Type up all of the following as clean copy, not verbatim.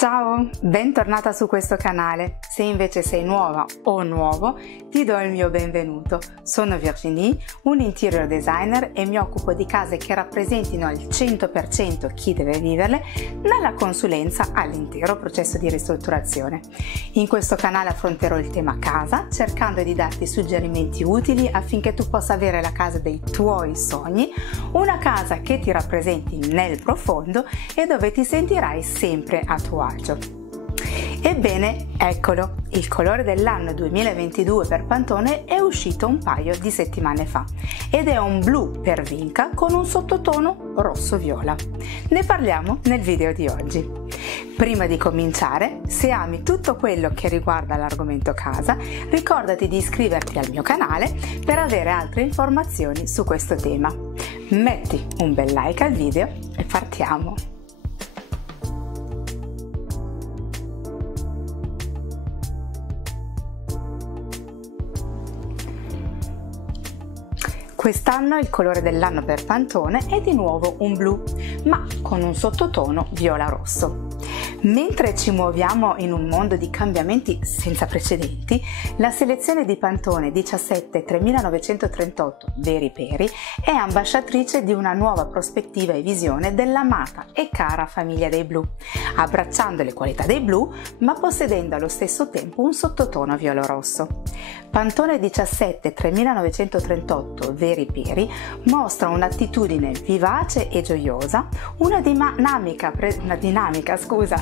Ciao, bentornata su questo canale. Se invece sei nuova o nuovo, ti do il mio benvenuto. Sono Virginie, un interior designer e mi occupo di case che rappresentino al 100% chi deve viverle, dalla consulenza all'intero processo di ristrutturazione. In questo canale affronterò il tema casa, cercando di darti suggerimenti utili affinché tu possa avere la casa dei tuoi sogni, una casa che ti rappresenti nel profondo e dove ti sentirai sempre a tuo agio. Ebbene, eccolo, il colore dell'anno 2022 per Pantone è uscito un paio di settimane fa ed è un blu per vinca con un sottotono rosso-viola. Ne parliamo nel video di oggi. Prima di cominciare, se ami tutto quello che riguarda l'argomento casa, ricordati di iscriverti al mio canale per avere altre informazioni su questo tema. Metti un bel like al video e partiamo! Quest'anno il colore dell'anno per Pantone è di nuovo un blu, ma con un sottotono viola-rosso. Mentre ci muoviamo in un mondo di cambiamenti senza precedenti, la selezione di Pantone 17 3938 Veri Peri è ambasciatrice di una nuova prospettiva e visione dell'amata e cara famiglia dei blu, abbracciando le qualità dei blu ma possedendo allo stesso tempo un sottotono viola-rosso. Pantone 17 3938 Veri Peri mostra un'attitudine vivace e gioiosa, una dinamica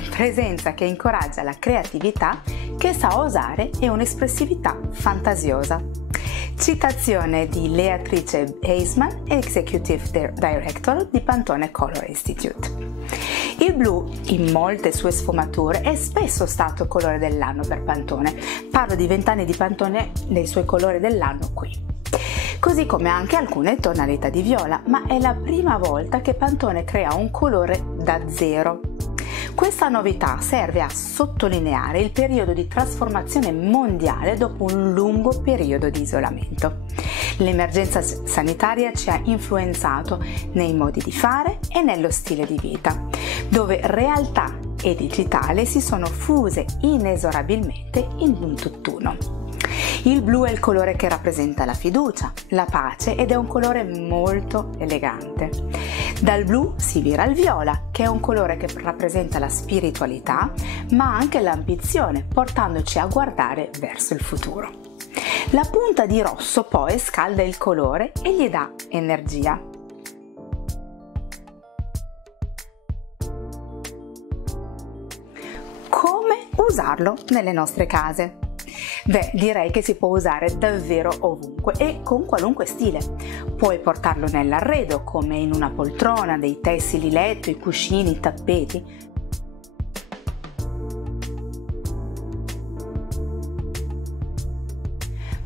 presenza che incoraggia la creatività, che sa osare e un'espressività fantasiosa. Citazione di Leatrice Eisman, Executive Director di Pantone Color Institute. Il blu, in molte sue sfumature, è spesso stato il colore dell'anno per Pantone. Parlo di 20 anni di Pantone nei suoi colori dell'anno qui. Così come anche alcune tonalità di viola, ma è la prima volta che Pantone crea un colore da zero. Questa novità serve a sottolineare il periodo di trasformazione mondiale dopo un lungo periodo di isolamento. L'emergenza sanitaria ci ha influenzato nei modi di fare e nello stile di vita, dove realtà e digitale si sono fuse inesorabilmente in un tutt'uno. Il blu è il colore che rappresenta la fiducia, la pace ed è un colore molto elegante. Dal blu si vira al viola, che è un colore che rappresenta la spiritualità, ma anche l'ambizione, portandoci a guardare verso il futuro. La punta di rosso poi scalda il colore e gli dà energia. Come usarlo nelle nostre case? Beh, direi che si può usare davvero ovunque e con qualunque stile. Puoi portarlo nell'arredo, come in una poltrona, dei tessili letto, i cuscini, i tappeti.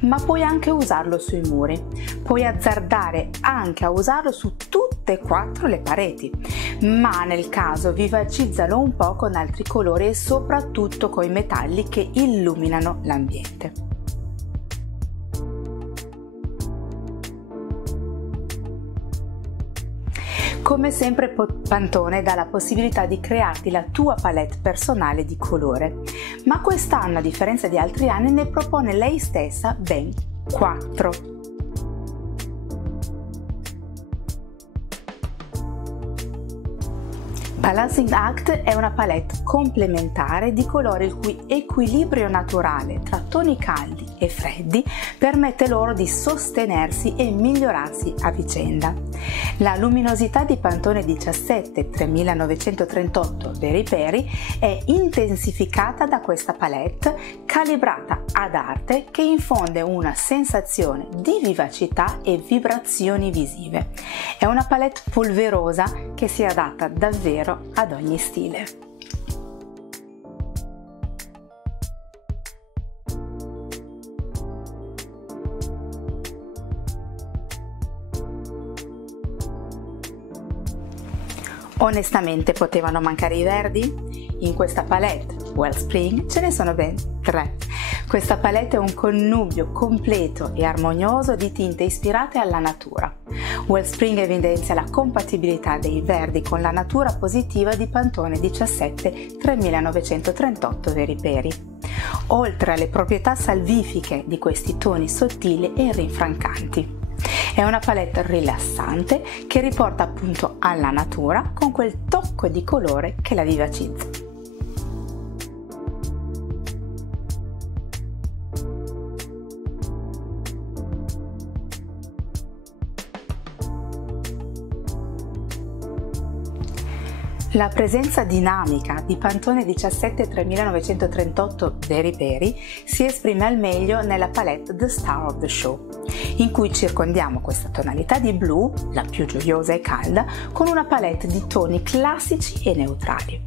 Ma puoi anche usarlo sui muri. Puoi azzardare anche a usarlo su tutte e quattro le pareti, ma nel caso vivacizzalo un po' con altri colori e soprattutto con i metalli che illuminano l'ambiente. Come sempre Pantone dà la possibilità di crearti la tua palette personale di colore, ma quest'anno, a differenza di altri anni, ne propone lei stessa ben 4. Balancing Act è una palette complementare di colori il cui equilibrio naturale tra toni caldi e freddi permette loro di sostenersi e migliorarsi a vicenda. La luminosità di Pantone 17 3938 Veri Peri è intensificata da questa palette calibrata ad arte che infonde una sensazione di vivacità e vibrazioni visive. È una palette polverosa che si adatta davvero ad ogni stile. Onestamente potevano mancare i verdi? In questa palette Wellspring ce ne sono ben 3. Questa palette è un connubio completo e armonioso di tinte ispirate alla natura. Wellspring evidenzia la compatibilità dei verdi con la natura positiva di Pantone 17 3938 Veri Peri. Oltre alle proprietà salvifiche di questi toni sottili e rinfrancanti. È una palette rilassante che riporta appunto alla natura con quel tocco di colore che la vivacizza. La presenza dinamica di Pantone 17 3938 Veri Peri si esprime al meglio nella palette The Star of the Show, in cui circondiamo questa tonalità di blu, la più gioiosa e calda, con una palette di toni classici e neutrali.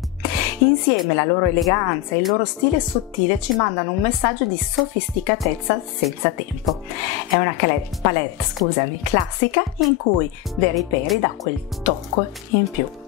Insieme la loro eleganza e il loro stile sottile ci mandano un messaggio di sofisticatezza senza tempo. È una palette, classica in cui Veri Peri dà quel tocco in più.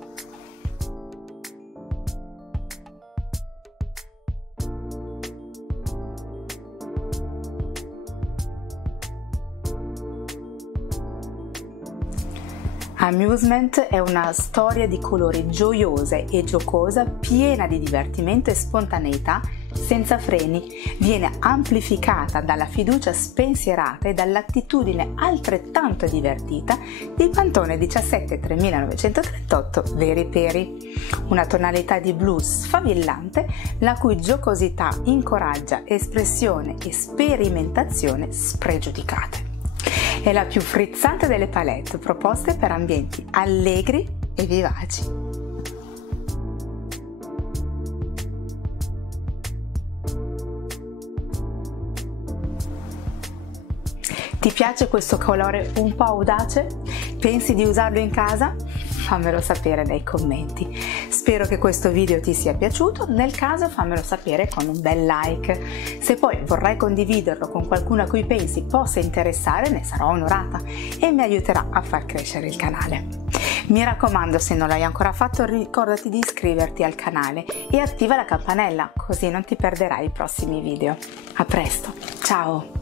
Amusement è una storia di colori gioiosa e giocosa, piena di divertimento e spontaneità, senza freni. Viene amplificata dalla fiducia spensierata e dall'attitudine altrettanto divertita di Pantone 17 3938 Veri Peri. Una tonalità di blu sfavillante, la cui giocosità incoraggia espressione e sperimentazione spregiudicate. È la più frizzante delle palette proposte per ambienti allegri e vivaci. Ti piace questo colore un po' audace? Pensi di usarlo in casa? Fammelo sapere nei commenti. Spero che questo video ti sia piaciuto, nel caso fammelo sapere con un bel like. Se poi vorrai condividerlo con qualcuno a cui pensi possa interessare, ne sarò onorata e mi aiuterà a far crescere il canale. Mi raccomando, se non l'hai ancora fatto, ricordati di iscriverti al canale e attiva la campanella, così non ti perderai i prossimi video. A presto, ciao!